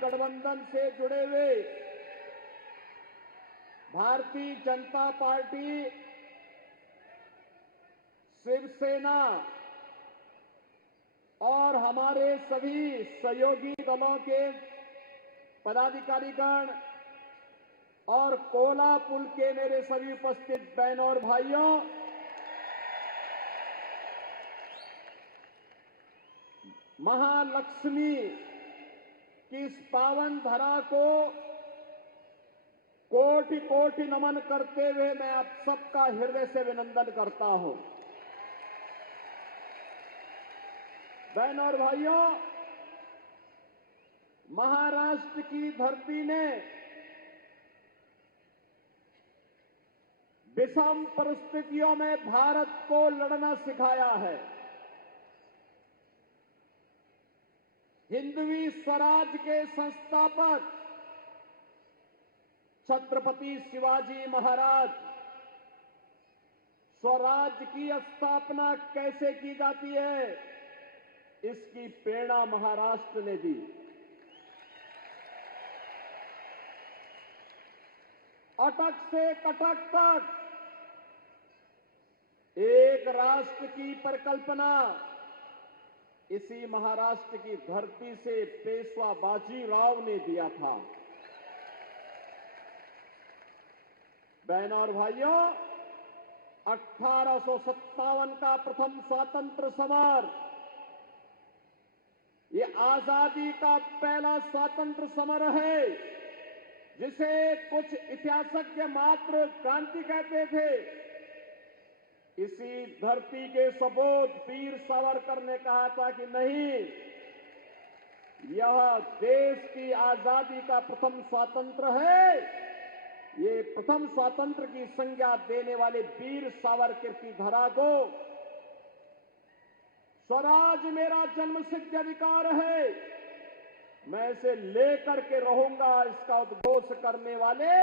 गठबंधन से जुड़े हुए भारतीय जनता पार्टी, शिवसेना और हमारे सभी सहयोगी दलों के पदाधिकारीगण और कोला पुल के मेरे सभी उपस्थित बहनों और भाइयों, महालक्ष्मी की इस पावन धरा को कोटि कोटि नमन करते हुए मैं आप सबका हृदय से अभिनंदन करता हूं। बहनों और भाइयों, महाराष्ट्र की धरती ने विषम परिस्थितियों में भारत को लड़ना सिखाया है। हिंदवी स्वराज के संस्थापक छत्रपति शिवाजी महाराज स्वराज की स्थापना कैसे की जाती है, इसकी प्रेरणा महाराष्ट्र ने दी। अटक से कटक तक एक राष्ट्र की परिकल्पना इसी महाराष्ट्र की धरती से पेशवा बाजीराव ने दिया था। बहनों और भाइयों, 1857 का प्रथम स्वातंत्र समर, ये आजादी का पहला स्वातंत्र समर है, जिसे कुछ इतिहासज्ञ मात्र क्रांति कहते थे। इसी धरती के सपूत वीर सावरकर ने कहा था कि नहीं, यह देश की आजादी का प्रथम स्वातंत्र है। ये प्रथम स्वातंत्र की संज्ञा देने वाले वीर सावरकर की धरा को स्वराज मेरा जन्मसिद्ध अधिकार है, मैं इसे लेकर के रहूंगा, इसका उद्घोष करने वाले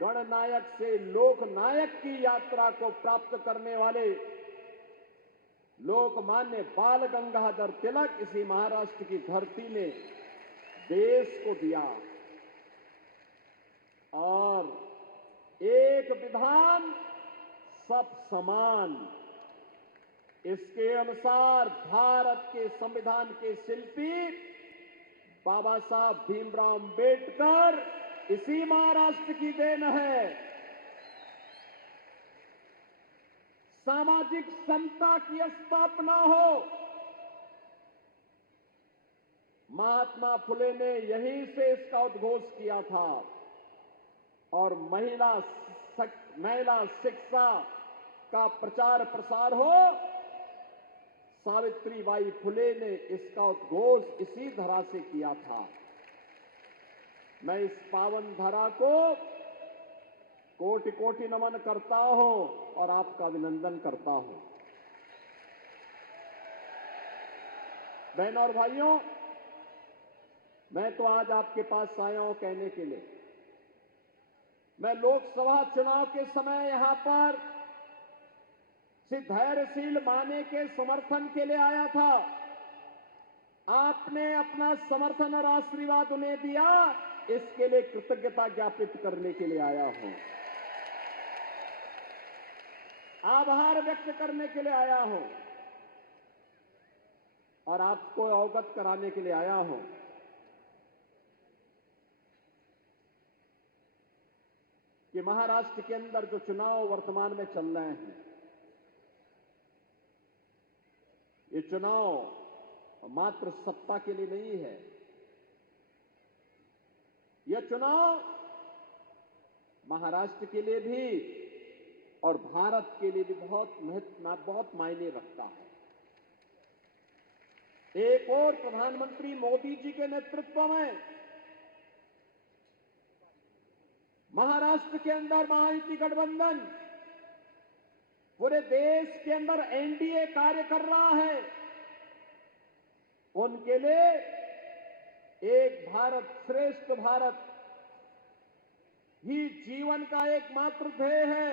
गणनायक से लोकनायक की यात्रा को प्राप्त करने वाले लोकमान्य बाल गंगाधर तिलक इसी महाराष्ट्र की धरती ने देश को दिया। और एक विधान सब समान, इसके अनुसार भारत के संविधान के शिल्पी बाबा साहब भीमराव अंबेडकर इसी महाराष्ट्र की देन है। सामाजिक समता की स्थापना हो, महात्मा फुले ने यहीं से इसका उद्घोष किया था। और महिला शिक्षा का प्रचार प्रसार हो, सावित्रीबाई फुले ने इसका उद्घोष इसी धरा से किया था। मैं इस पावन धरा को कोटि कोटि नमन करता हूं और आपका अभिनंदन करता हूं। बहनों और भाइयों, मैं तो आज आपके पास आया हूं कहने के लिए, मैं लोकसभा चुनाव के समय यहां पर धैर्यशील माने के समर्थन के लिए आया था। आपने अपना समर्थन और आशीर्वाद उन्हें दिया, इसके लिए कृतज्ञता ज्ञापित करने के लिए आया हूं, आभार व्यक्त करने के लिए आया हूं और आपको अवगत कराने के लिए आया हूं कि महाराष्ट्र के अंदर जो चुनाव वर्तमान में चल रहे हैं, ये चुनाव मात्र सत्ता के लिए नहीं है। यह चुनाव महाराष्ट्र के लिए भी और भारत के लिए भी बहुत मायने रखता है। एक और प्रधानमंत्री मोदी जी के नेतृत्व में महाराष्ट्र के अंदर महायुति गठबंधन पूरे देश के अंदर एनडीए कार्य कर रहा है। उनके लिए एक भारत श्रेष्ठ भारत ही जीवन का एकमात्र ध्येय है।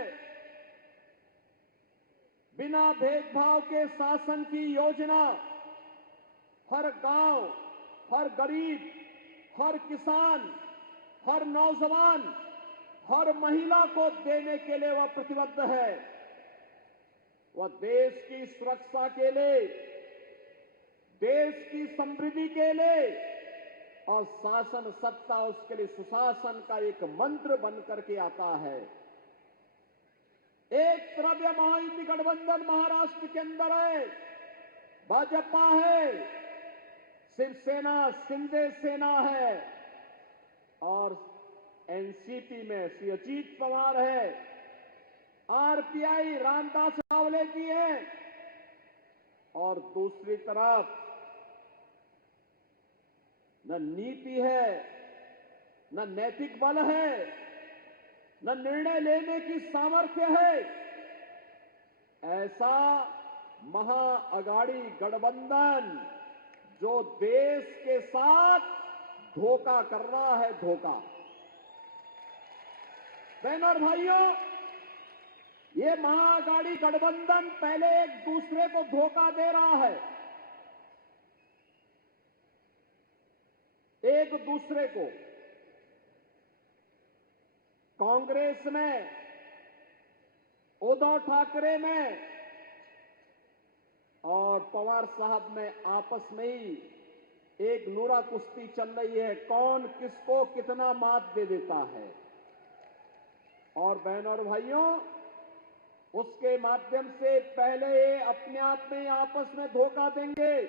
बिना भेदभाव के शासन की योजना हर गांव, हर गरीब, हर किसान, हर नौजवान, हर महिला को देने के लिए वह प्रतिबद्ध है। वह देश की सुरक्षा के लिए, देश की समृद्धि के लिए और शासन सत्ता उसके लिए सुशासन का एक मंत्र बन करके आता है। एक तरफ यह महायुति गठबंधन महाराष्ट्र के अंदर है, भाजपा है, शिवसेना शिंदे सेना है और एनसीपी में श्री अजीत पवार है, आरपीआई रामदास अठावले जी है और दूसरी तरफ न नीति है, न नैतिक बल है, न निर्णय लेने की सामर्थ्य है। ऐसा महाअघाड़ी गठबंधन जो देश के साथ धोखा कर रहा है, धोखा। बहनों और भाइयों, ये महाअघाड़ी गठबंधन पहले एक दूसरे को धोखा दे रहा है, एक दूसरे को। कांग्रेस में, उद्धव ठाकरे में और पवार साहब में आपस में ही एक नूरा कुश्ती चल रही है, कौन किसको कितना मात दे देता है। और बहनों और भाइयों, उसके माध्यम से पहले ये अपने आप में आपस में धोखा देंगे,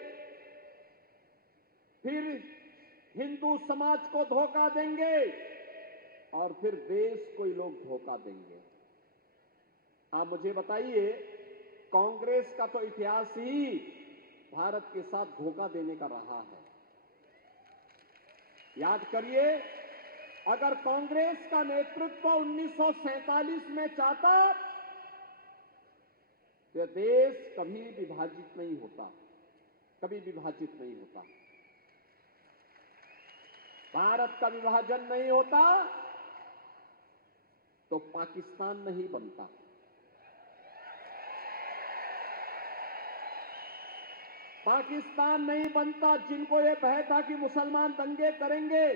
फिर हिंदू समाज को धोखा देंगे और फिर देश को ही लोग धोखा देंगे। आप मुझे बताइए, कांग्रेस का तो इतिहास ही भारत के साथ धोखा देने का रहा है। याद करिए, अगर कांग्रेस का नेतृत्व 1947 में चाहता तो देश कभी विभाजित नहीं होता, कभी विभाजित नहीं होता, भारत का विभाजन नहीं होता तो पाकिस्तान नहीं बनता। पाकिस्तान नहीं बनता। जिनको यह भय था कि मुसलमान दंगे करेंगे,